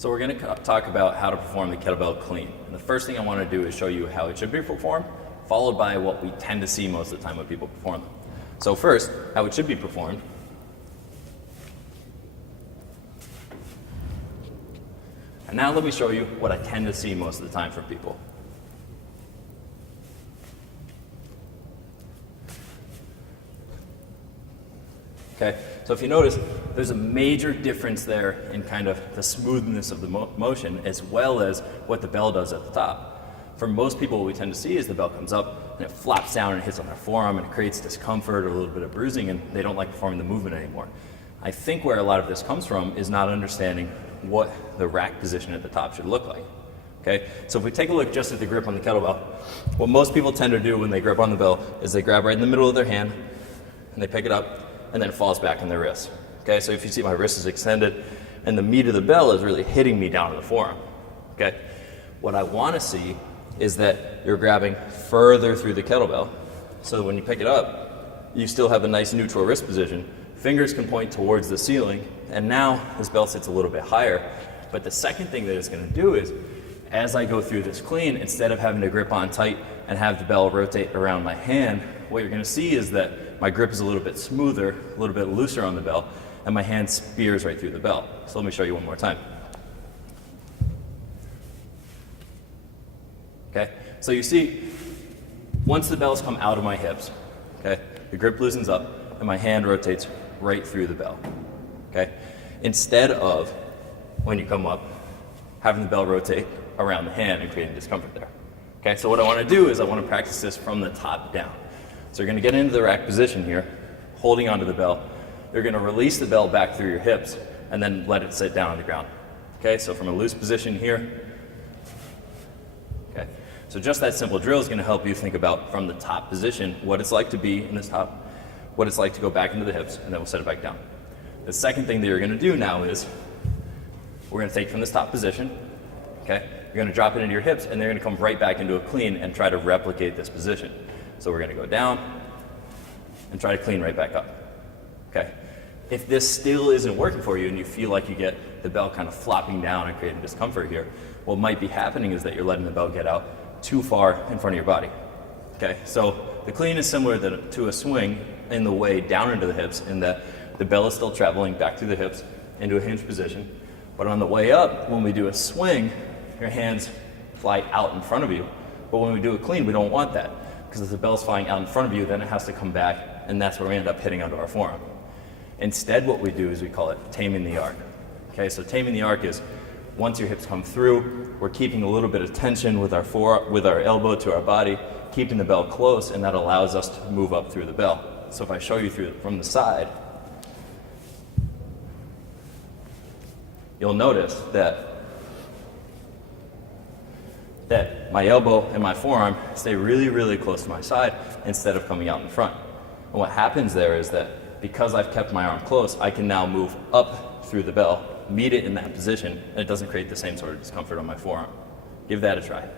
So we're going to talk about how to perform the kettlebell clean. And the first thing I want to do is show you how it should be performed, followed by what we tend to see most of the time when people perform them. So first, how it should be performed. And now let me show you what I tend to see most of the time from people. Okay, so if you notice, there's a major difference there in kind of the smoothness of the motion as well as what the bell does at the top. For most people, what we tend to see is the bell comes up and it flops down and hits on their forearm and it creates discomfort or a little bit of bruising, and they don't like performing the movement anymore. I think where a lot of this comes from is not understanding what the rack position at the top should look like. Okay, so if we take a look just at the grip on the kettlebell, what most people tend to do when they grip on the bell is they grab right in the middle of their hand and they pick it up and then it falls back on their wrist. Okay, so if you see my wrist is extended and the meat of the bell is really hitting me down to the forearm. Okay, what I want to see is that you're grabbing further through the kettlebell, so when you pick it up, you still have a nice neutral wrist position. Fingers can point towards the ceiling, and now this bell sits a little bit higher. But the second thing that it's going to do is, as I go through this clean, instead of having to grip on tight and have the bell rotate around my hand, what you're going to see is that my grip is a little bit smoother, a little bit looser on the bell, and my hand spears right through the bell. So let me show you one more time. Okay, so you see, once the bells come out of my hips, okay, the grip loosens up and my hand rotates right through the bell. Okay, instead of, when you come up, having the bell rotate around the hand and creating discomfort there. Okay, so what I want to do is I want to practice this from the top down. So you're going to get into the rack position here, holding onto the bell. You're going to release the bell back through your hips and then let it sit down on the ground. Okay, so from a loose position here. Okay, so just that simple drill is going to help you think about from the top position what it's like to be in this top, what it's like to go back into the hips, and then we'll set it back down. The second thing that you're going to do now is we're going to take from this top position. Okay, you're going to drop it into your hips and they're going to come right back into a clean and try to replicate this position. So we're going to go down and try to clean right back up. Okay. If this still isn't working for you and you feel like you get the bell kind of flopping down and creating discomfort here, what might be happening is that you're letting the bell get out too far in front of your body. Okay, so the clean is similar to a swing in the way down into the hips, in that the bell is still traveling back through the hips into a hinge position, but on the way up, when we do a swing, your hands fly out in front of you. But when we do a clean, we don't want that, because if the bell's flying out in front of you, then it has to come back, and that's where we end up hitting onto our forearm. Instead, what we do is we call it taming the arc. Okay, so taming the arc is once your hips come through, we're keeping a little bit of tension with our elbow to our body, keeping the bell close, and that allows us to move up through the bell. So if I show you from the side, you'll notice that my elbow and my forearm stay really, really close to my side instead of coming out in front. And what happens there is that because I've kept my arm close, I can now move up through the bell, meet it in that position, and it doesn't create the same sort of discomfort on my forearm. Give that a try.